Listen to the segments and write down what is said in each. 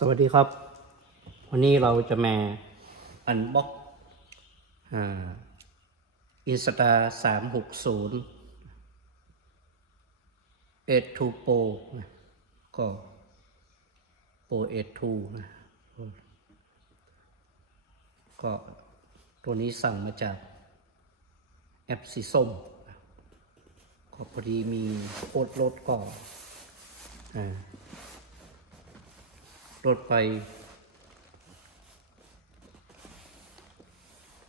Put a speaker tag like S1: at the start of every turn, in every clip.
S1: สวัสดีครับ วันนี้เราจะมาอันบ็อกอินสตาสามหกศูนย์เอ็ดทูโปก็โปเอ็ดทูนะก็ตัวนี้สั่งมาจากแอปสีส้มก็พอดีมีโคตรลดก็อ่า ลดไป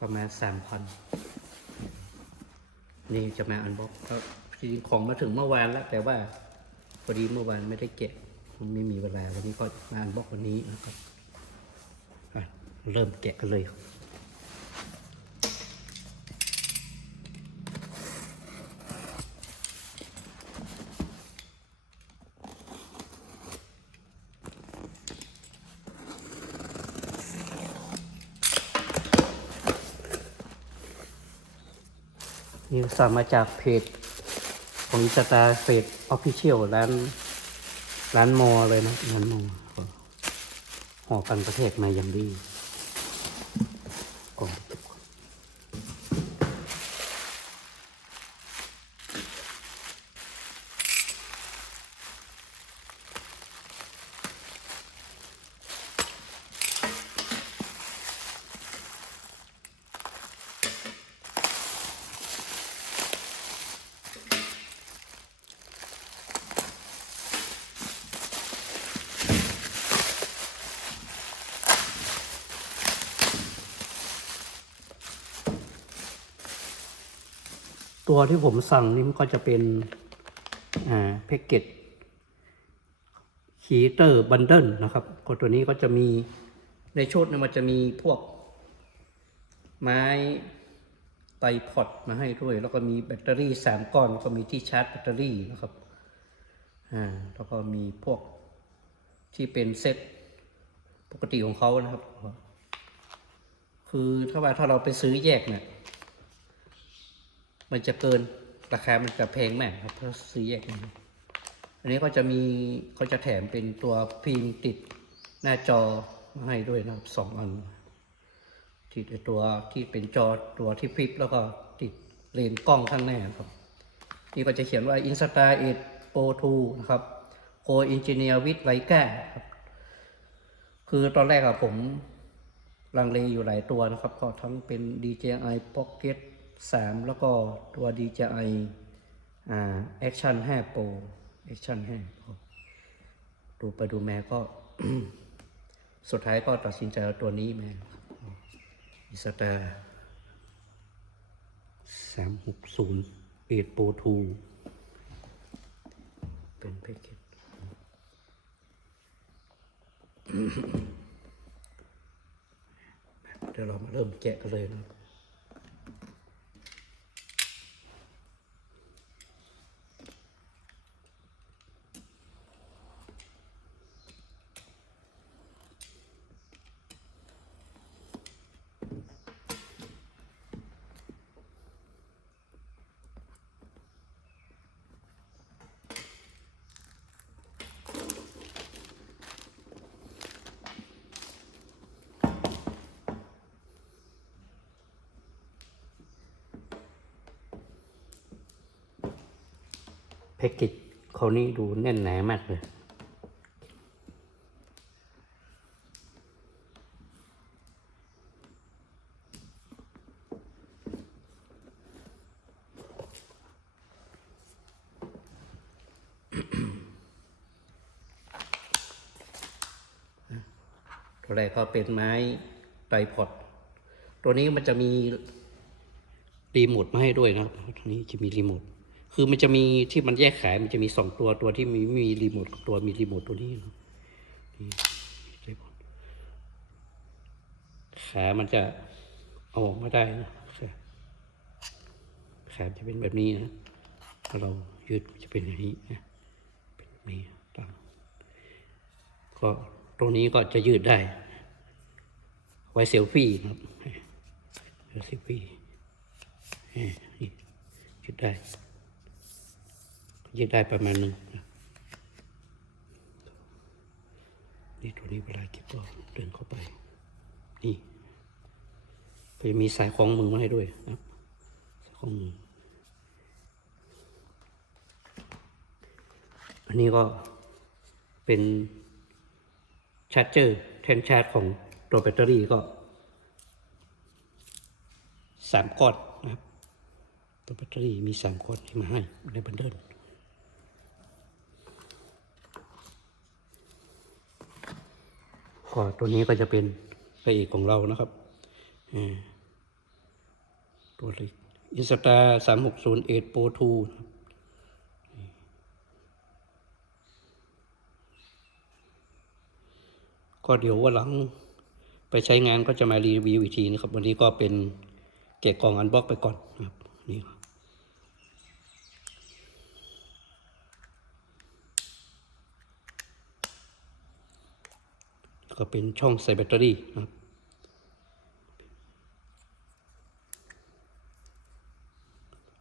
S1: ประมาณสามพันนี่จะมาอันบ็อกแล้วจริงๆของมาถึงเมื่อวานแล้ว แต่ว่าพอดีเมื่อวานไม่ได้เก็บมันไม่มีเวลาวันนี้ก็มาอันบ็อกวันนี้นะครับเริ่มแกะกันเลย นี่สั่งมาจากเพจของอิสตาเพจออฟฟิเชียลร้าน ร้านมอเลยนะร้านมอห่อกันประเทศมาอย่างดี ตัวที่ผมสั่งนี่มันก็จะเป็นอ่าแพ็กเกจฮีเตอร์บันเดิลนะครับก็ตัวนี้ก็จะมีในชุดเนี่ยมันจะมีพวกไม้ไตพอดมาให้ด้วย แล้วก็มีแบตเตอรี่สามก้อนแล้วก็มีที่ชาร์จแบตเตอรี่นะครับอ่าแล้วก็มีพวกที่เป็นเซ็ตปกติของเขานะครับ คือถ้าว่าถ้าเราไปซื้อแยกเนี่ย มันจะเกินราคามันจะแพงแมากครับถ้าซื้อแยกนะอันนี้ก็จะมีเขาจะแถมเป็นตัวพิมพ์ติดหน้าจอมาให้ด้วยนะครับสองอันติดตัวที่เป็นจอตัวที่พริบแล้วก็ติดเลนส์กล้องข้างหน้าครับ นี่ก็จะเขียนว่า Insta 8 Pro 2นะครับ Co Engineer with Leica ครับคือตอนแรกอะผมลังเลอยู่หลายตัวนะครับ ก็ทั้งเป็น DJI Pocket 3 แล้วก็ตัว DJI อ่า Action 5 Pro Action 5 Pro ดูไปดูแมาก็ สุดท้ายก็ตัดสินใจเอาตัวนี้มาอิสตาสามหกศูนย์เอ็ดโปรทูเป็นแพ็กเกจเดี๋ยวเรามาเริ่มแกะกันเลยนะ พ็กเกจเขานี่ดูแน่นหนามากเลยตัวแรกก็เป็นไม้ไตรพอดตัวนี้มันจะมีรีโมทมาให้ด้วยนะครับตัวนี้จะมีรีโมท คือมันจะมีที่มันแยกขายมันจะมีสองตัวตัวที่มีมีรีโมทกับตัวมีรีโมทตัวนี้นะครับนี่ไตรพอดขามันจะเอาออกมาได้นะขาขาจะเป็นแบบนี้นะถ้าเรายืดจะเป็นอย่างนี้นะเป็นแบบนี้ตามก็ตรงนี้ก็จะยืดได้ ไว้เซลฟี่ครับไวเซลฟี่นี่ยืดได้ ยืดได้ประมาณหนึ่งนะนี่ตัวนี้เวลาเก็บก็เดินเข้าไป นี่ก็จะมีสายคล้องมือมาให้ด้วยนะครับสายคล้องมืออันนี้ก็เป็นชาร์จเจอร์แทนชาร์จของตัวแบตเตอรี่ก็สามก้อนนะครับตัวแบตเตอรี่มีสามก้อนที่มาให้ในบันเดิล ก็ตัวนี้ก็จะเป็นพระเอกของเรานะครับตัวเล็กอินสตาสามหกศูนย์เอ็ดโปรทูก็เดี๋ยววันหลังไปใช้งานก็จะมารีวิวอีกทีนะครับ วันนี้ก็เป็นแกะกล่องอันบ็อกไปก่อนนะครับนี่ครับ ก็เป็นช่องใส่แบตเตอรี่นะครับ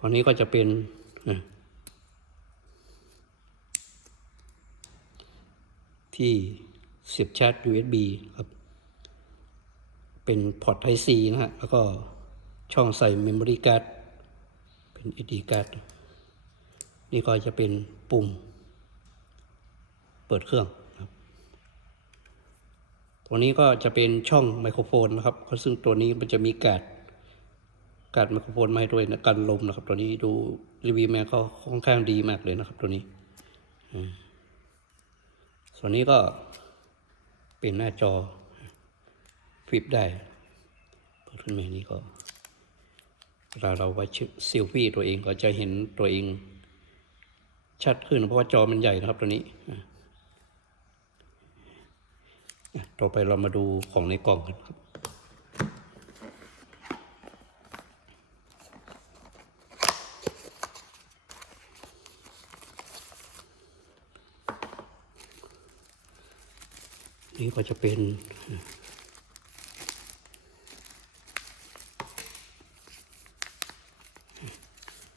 S1: อันนี้ก็จะเป็นที่เสียบชาร์จ USB ครับ เป็นพอร์ต Type C นะฮะ แล้วก็ช่องใส่ Memory Card เป็น SD card นี่ก็จะเป็นปุ่ม เปิดเครื่อง ตัวนี้ก็จะเป็นช่องไมโครโฟนนะครับซึ่งตัวนี้มันจะมีกาดการไมโครโฟนมาให้ด้วยนะกันลมนะครับ ตัวนี้ดูรีวิวมาก็ค่อนข้างดีมากเลยนะครับ ตัวนี้ส่วนนี้ก็เป็นหน้าจอฟลิปได้เปิดขึ้นมานี้ก็เวลาเราไปเซลฟี่ตัวเองก็จะเห็นตัวเองชัดขึ้นเพราะว่าจอมันใหญ่นะครับตัวนี้ ต่อไปเรามาดูของในกล่องกันครับ นี่ก็จะเป็น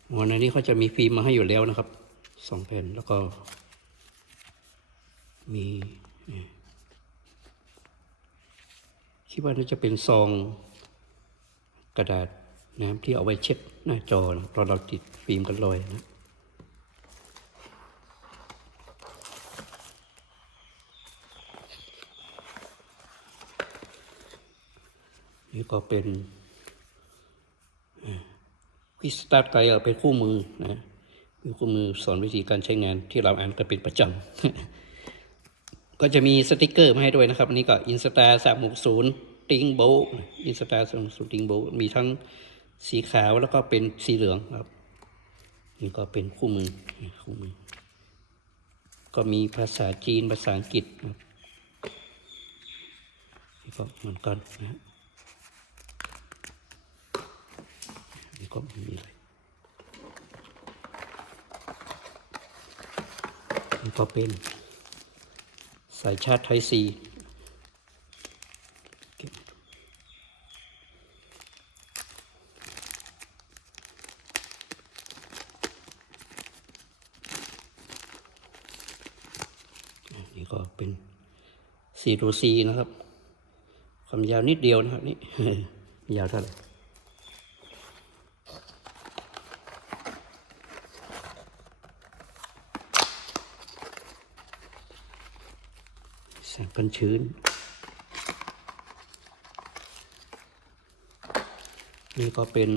S1: หมอนอันนี้เขาจะมีฟิล์มมาให้อยู่แล้วนะครับสองแผ่นแล้วก็มี คิดว่าน่าจะเป็นซองกระดาษน้ำที่เอาไว้เช็ดหน้าจอนะเพราะเราติดฟิล์มกันลอยนะนี่ก็เป็นวิสตาร์ทไกด์เป็นคู่มือนะเป็นคู่มือสอนวิธีการใช้งานที่เราอ่านกันเป็นประจำ ก็จะมีสติกเกอร์มาให้ด้วยนะครับ อันนี้ก็อินสตาสามหกศูนย์ติงโบอินสตาสามหกศูนย์ติงโบมีทั้งสีขาวแล้วก็เป็นสีเหลืองครับนี่ก็เป็นคู่มือคู่มือ ก็มีภาษาจีนภาษาอังกฤษนะครับนี่ก็เหมือนกันนะฮะนี่ก็ไม่มีอะไรนี่ก็เป็น สายชาร์จไทซีนี่ก็เป็น4ตัว C นะครับ ความยาวนิดเดียวนะครับนี่ ยาวเท่าไหร่ แสงกันชื้น นี่ก็เป็น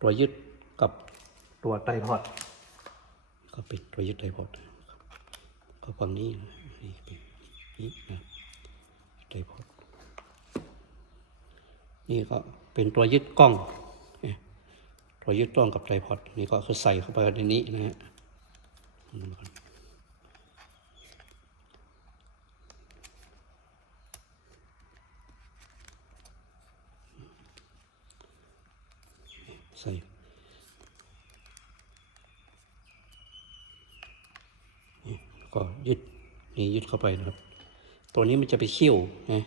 S1: ตัวยึดกับตัวไตพอด ก็เป็นตัวยึดไตพอดก็ฝั่งนี้นี่เป็นนี่นะไตพอดนี่ก็เป็นตัวยึดกล้องตัวยึดกล้องกับไตพอดนี่ก็คือใส่เข้าไปในนี้นะฮะ ใส่ก็ยึดนี่ยึดเข้าไปนะครับ ตัวนี้มันจะไปเขี้ยวนะ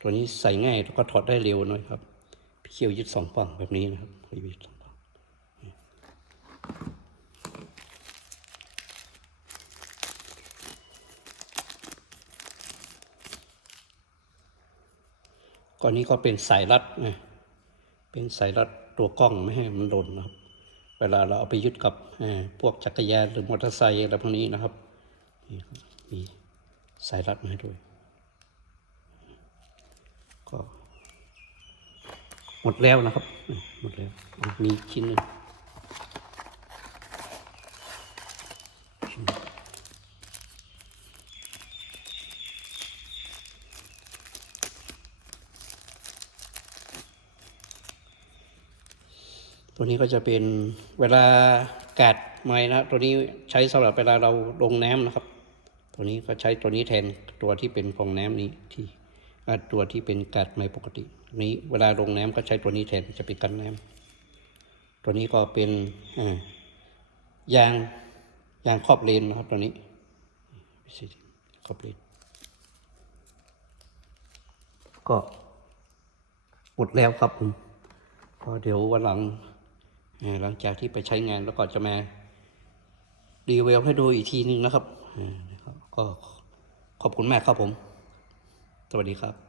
S1: ตัวนี้ใส่ง่ายแล้วก็ถอดได้เร็วหน่อยครับเขี้ยวยึดสองฝั่งแบบนี้นะครับยึดสองฝั่งก่อนนี้ก็เป็นสายรัดนะเป็นสายรัด ตัวกล้องไม่ให้มันหล่นนะครับ เวลาเราเอาไปยึดกับพวกจักรยานหรือมอเตอร์ไซค์อะไรพวกนี้นะครับมีสายรัดมาให้ด้วย ก็หมดแล้วนะครับ หมดแล้วอะมีชิ้นหนึ่งชิ้นหนึ่ง ตัวนี้ก็จะเป็นเวลากาดไม้นะตัวนี้ใช้สำหรับเวลาเราลงน้ำนะครับ ตัวนี้ก็ใช้ตัวนี้แทนตัวที่เป็นฟองน้ำนี้ที่ตัวที่เป็นกาดไม้ปกติ นี้เวลาลงน้ำก็ใช้ตัวนี้แทนจะเป็นกันน้ำตัวนี้ก็เป็นยางยางครอบเลนนะครับตัวนี้ครอบเลนก็หมดแล้วครับผมก็เดี๋ยววันหลัง หลังจากที่ไปใช้งานแล้วก็จะมารีวิวให้ดูอีกทีหนึงนะครับอ่านะครับ ก็ขอบคุณมากครับผม สวัสดีครับ